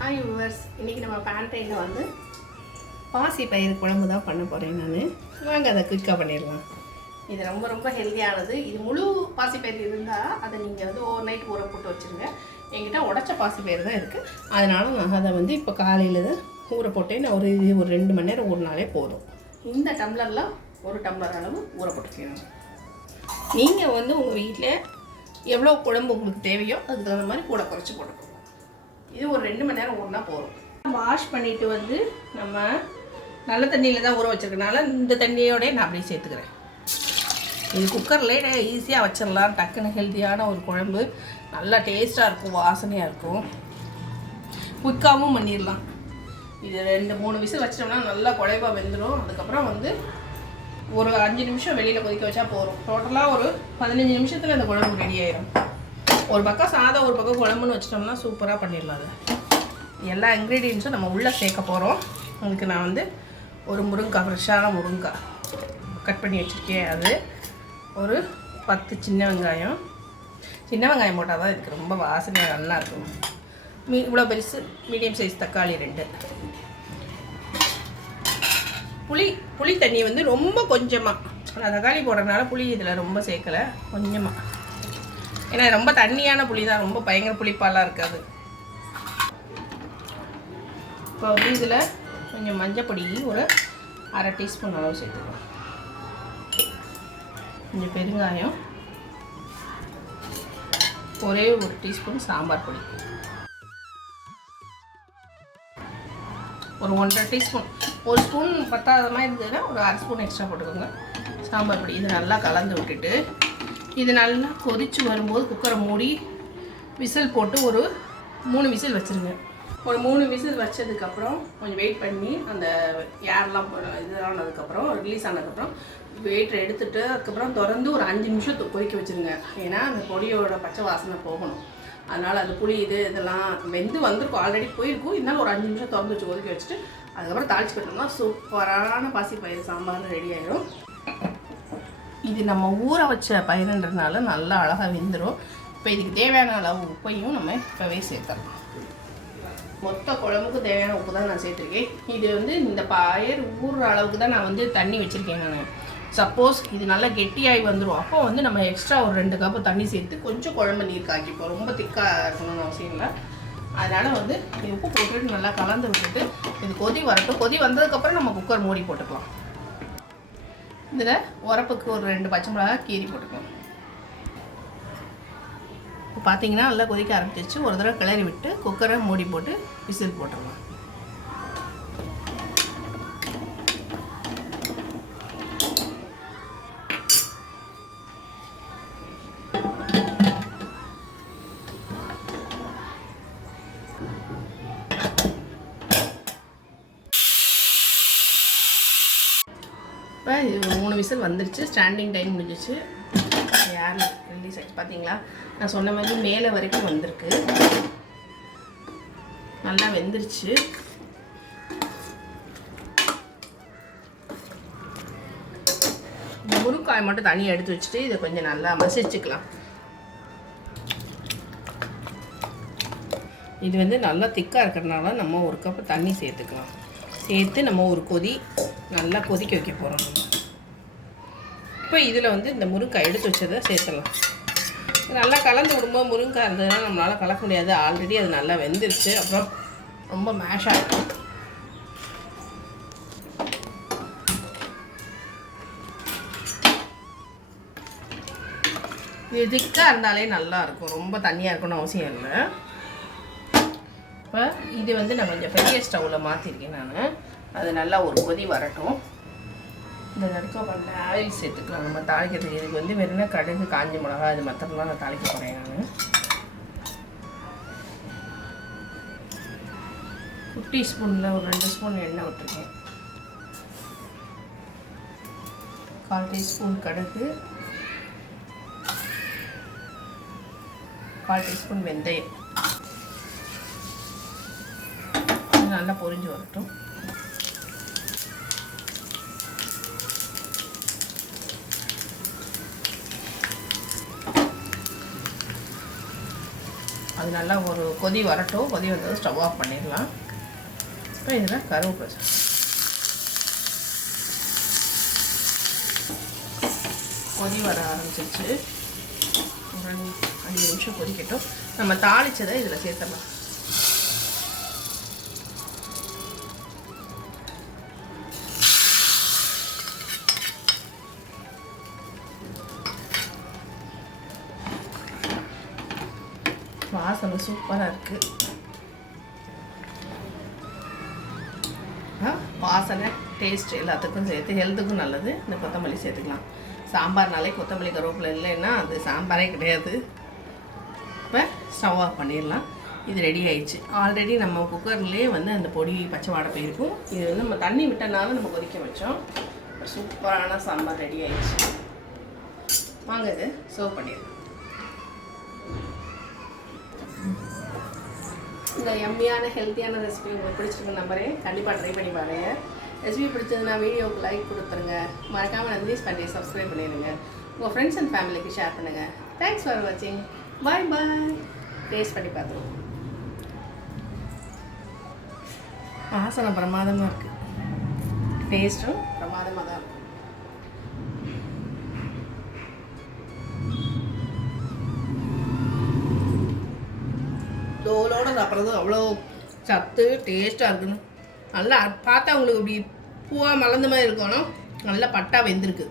Hi viewers இன்றைக்கி நம்ம பேண்டைனில் வந்து பாசி பயிர் குழம்பு தான் பண்ண போகிறேன் நான். வாங்க அதை குயிக்காக பண்ணிடலாம். இது ரொம்ப ரொம்ப ஹெல்த்தியானது இது முழு பாசி பயிர் இருந்தால் அதை நீங்கள் வந்து ஓவர் நைட் ஊற போட்டு வச்சுருங்க. என்கிட்ட உடச்ச பாசி பயிர் தான் இருக்குது அதனால் நான் அதை வந்து இப்போ காலையில் தான் ஊற போட்டேன். நான் ஒரு இது ஒரு ரெண்டு மணி நேரம் ஊறினாலே போதும். இந்த டம்ளரில் ஒரு டம்ளர் அளவு ஊற போட்டுக்கணும். நீங்கள் வந்து உங்கள் வீட்டில் எவ்வளோ குழம்பு உங்களுக்கு தேவையோ அதுக்கு தகுந்த மாதிரி கூட குறைச்சி போட்டுக்கணும் இது ஒரு ரெண்டு மணி நேரம் ஊறினா போதும். வாஷ் பண்ணிட்டு வந்து நம்ம நல்ல தண்ணியில் தான் ஊற வச்சிருக்கனால இந்த தண்ணியோடய நான் அப்படியே சேர்த்துக்கிறேன். இது குக்கர்லேயே ஈஸியாக வச்சிடலாம். டக்குன்னு ஹெல்த்தியான ஒரு குழம்பு. நல்லா டேஸ்ட்டாக இருக்கும் வாசனையாக இருக்கும். குயிக்காகவும் பண்ணிடலாம். இது ரெண்டு மூணு விசில் வச்சிட்டோம்னா நல்லா குழைவா வெந்துடும் அதுக்கப்புறம் வந்து ஒரு அஞ்சு நிமிஷம் வெளியில் கொதிக்க வச்சா போதும். டோட்டலாக ஒரு பதினஞ்சு நிமிஷத்தில் இந்த குழம்பு ரெடி ஆயிடும் ஒரு பக்கம் சாதம் ஒரு பக்கம் குழம்புன்னு வச்சிட்டோம்னா சூப்பராக பண்ணிடலாம் அது. எல்லா இன்க்ரீடியன்ஸும் நம்ம உள்ளே சேர்க்க போகிறோம் உங்களுக்கு நான் வந்து ஒரு முருங்கைக்காய் ஃப்ரெஷ்ஷான முருங்கைக்காய் கட் பண்ணி வச்சுருக்கேன். அது ஒரு பத்து சின்ன வெங்காயம். சின்ன வெங்காயம் போட்டால் தான் இதுக்கு ரொம்ப வாசனையாக நல்லா இருக்கும். மீ இவ்வளோ பெருசு மீடியம் சைஸ் தக்காளி ரெண்டு. புளி புளி தண்ணி வந்து ரொம்ப கொஞ்சமாக நான் தக்காளி போடுறதுனால புளி இதில் ரொம்ப சேர்க்கலை கொஞ்சமாக ஏன்னா ரொம்ப தண்ணியான புளி தான் ரொம்ப பயங்கர புளிப்பாலாம் இருக்காது. இப்போ வந்து இதில் கொஞ்சம் மஞ்சப்பொடி ஒரு அரை டீஸ்பூன் அளவு சேர்த்துக்கலாம். கொஞ்சம் பெருங்காயம். ஒரே ஒரு டீஸ்பூன் சாம்பார் பொடி. ஒரு ஒன்றரை டீஸ்பூன். ஒரு ஸ்பூன் பத்தாத மாதிரி இருந்ததுன்னா ஒரு அரை ஸ்பூன் எக்ஸ்ட்ரா போட்டுக்கோங்க. சாம்பார் பொடி இது நல்லா கலந்து விட்டுட்டு இது நல்லா கொதிச்சு வரும்போது குக்கரை மூடி விசில் போட்டு ஒரு மூணு விசில் வச்சுருங்க. ஒரு மூணு விசில் வச்சதுக்கப்புறம் கொஞ்சம் வெயிட் பண்ணி அந்த ஏர்லாம் இதானதுக்கப்புறம் ரிலீஸ் ஆனதுக்கப்புறம் வெயிட்டை எடுத்துட்டு அதுக்கப்புறம் திறந்து ஒரு அஞ்சு நிமிஷம் கொதிக்க வச்சுருங்க. ஏன்னா அந்த பொடியோட பச்சை வாசனை போகணும். அதனால் அது புளி இது இதெல்லாம் வெந்து வந்திருக்கும். ஆல்ரெடி போயிருக்கும். இருந்தாலும் ஒரு அஞ்சு நிமிஷம் திறந்து வச்சு கொதிக்க வச்சுட்டு அதுக்கப்புறம் தாளிச்சு கட்டோம்னா சூப்பரான பாசிப்பயிறு சாம்பார் ரெடி ஆயிடும் இது நம்ம ஊற வச்ச பயிருன்றதுனால நல்லா அழகாக வெந்துடும் இப்போ இதுக்கு தேவையான அளவு உப்பையும் நம்ம இப்போவே சேர்த்துடலாம். மொத்த குழம்புக்கு தேவையான உப்பு தான் நான் சேர்த்துருக்கேன். இது வந்து இந்த பயிர் ஊறுற அளவுக்கு தான் நான் வந்து தண்ணி வச்சுருக்கேன் நான். சப்போஸ் இது நல்லா கெட்டியாகி வந்துடும் அப்போ வந்து நம்ம எக்ஸ்ட்ரா ஒரு ரெண்டு கப்பு தண்ணி சேர்த்து கொஞ்சம் குழம்பு நீர் காய்க்கிப்போம் ரொம்ப திக்காக இருக்கணும்னு அவசியம் இல்லை. அதனால் வந்து இது உப்பு போட்டுட்டு நல்லா கலந்து விட்டுட்டு இது கொதி வரட்டும். கொதி வந்ததுக்கப்புறம் நம்ம குக்கர் மூடி போட்டுக்கலாம். இதில் உரப்புக்கு ஒரு ரெண்டு பச்சை மிளகா கீரி போட்டுக்கணும். இப்போ பார்த்தீங்கன்னா நல்லா கொதிக்க ஆரம்பிச்சிச்சு ஒரு தடவை கிளறி விட்டு குக்கரை மூடி போட்டு விசில் போட்டுடலாம். இப்போ இது மூணு விசில் வந்துருச்சு. ஸ்டாண்டிங் டைம் முடிஞ்சிச்சு யார் ரிலீஸ் ஆச்சு பார்த்தீங்களா நான் சொன்ன மாதிரி மேலே வரைக்கும் வந்திருக்கு. நல்லா வெந்துருச்சு. முருங்காய் மட்டும் தனியாக எடுத்து வச்சுட்டு இதை கொஞ்சம் நல்லா மசிச்சுக்கலாம். இது வந்து நல்லா திக்காக இருக்கிறதுனால நம்ம ஒரு கப்பு தண்ணி சேர்த்துக்கலாம். சேர்த்து நம்ம ஒரு கொதி நல்லா கொதிக்க வைக்க போகிறோம் இப்போ இதில் வந்து இந்த முருங்காய் எடுத்து வச்சதை சேர்த்துடலாம். நல்லா கலந்து விடும்போது முருங்காய் இருந்ததுன்னா நம்மளால் கலக்க முடியாது. ஆல்ரெடி அது நல்லா வெந்துருச்சு. அப்புறம் ரொம்ப மேஷ் ஆகிடும் இது திக்காக இருந்தாலே நல்லா இருக்கும். ரொம்ப தண்ணியாக இருக்கணும்னு அவசியம் இல்லை. இப்போ இது வந்து நான் கொஞ்சம் பெரிய ஸ்டவ்வில் மாற்றிருக்கேன் நான். அது நல்லா ஒரு கொதி வரட்டும். இந்த நடுக்க பண்ண ஆயில் சேர்த்துக்கலாம். நம்ம தாளிக்கிறதுக்கு இதுக்கு வந்து வெறும் கடுகு காஞ்ச மிளகா இது மற்றதெல்லாம் நான் தாளிக்க போகிறேன் நான். குட்டி ஸ்பூனில் ஒரு ரெண்டு ஸ்பூன் எண்ணெய் விட்டுருக்கேன். கால் டீஸ்பூன் கடுகு. கால் டீஸ்பூன் வெந்தயம். நல்லா பொரிஞ்சு வரட்டும். அது நல்லா ஒரு கொதி வரட்டும். கொதி வந்தது ஸ்டவ் ஆஃப் பண்ணிடலாம். இப்போ இதில் கருவேப்பிலை கொதி வர ஆரம்பிச்சிருச்சு. ஒரு அஞ்சு நிமிஷம் கொதிக்கட்டும். நம்ம தாளிச்சதை இதில் சேர்த்தலாம் வாசனை சூப்பராக இருக்குது வாசனை டேஸ்ட் எல்லாத்துக்கும் சேர்த்து ஹெல்த்துக்கும் நல்லது. இந்த கொத்தமல்லி சேர்த்துக்கலாம். சாம்பார்னாலே கொத்தமல்லி கருவேப்பிலை இல்லைன்னா அது சாம்பாரே கிடையாது. இப்போ ஸ்டவ் ஆஃப் பண்ணிடலாம். இது ரெடி ஆயிடுச்சு. ஆல்ரெடி நம்ம குக்கர்லேயே வந்து அந்த பொடி பச்சை வாடை போயிருக்கும். இது வந்து நம்ம தண்ணி விட்டனால நம்ம கொதிக்க வச்சோம். சூப்பரான சாம்பார் ரெடி ஆயிடுச்சு. வாங்க இது சர்வ் பண்ணிடலாம். இந்த எம்மியான ஹெல்த்தியான ரெசிபி உங்களுக்கு பிடிச்சிருக்கு நம்பரே கண்டிப்பாக ட்ரை பண்ணி பாருங்க. ரெசிபி பிடிச்சதுன்னா வீடியோவுக்கு லைக் கொடுத்துருங்க. மறக்காமல் நந்திஸ் பண்ணி சப்ஸ்கிரைப் பண்ணிடுங்க. உங்கள் ஃப்ரெண்ட்ஸ் அண்ட் ஃபேமிலிக்கு ஷேர் பண்ணுங்கள் தேங்க்ஸ் ஃபார் வாட்சிங் பாய் பாய் டேஸ்ட் பண்ணி பார்த்துருவோம். வாசனை பிரமாதமாக இருக்குது டேஸ்ட்டும் பிரமாதமாக தான் இருக்கும் தோலோடு சாப்பிட்றது அவ்வளோ சத்து டேஸ்ட்டாக இருக்குன்னு. நல்லா பார்த்தா உங்களுக்கு இப்படி பூவாக மலர்ந்த மாதிரி இருக்கணும் நல்லா பட்டா வெந்திருக்கு.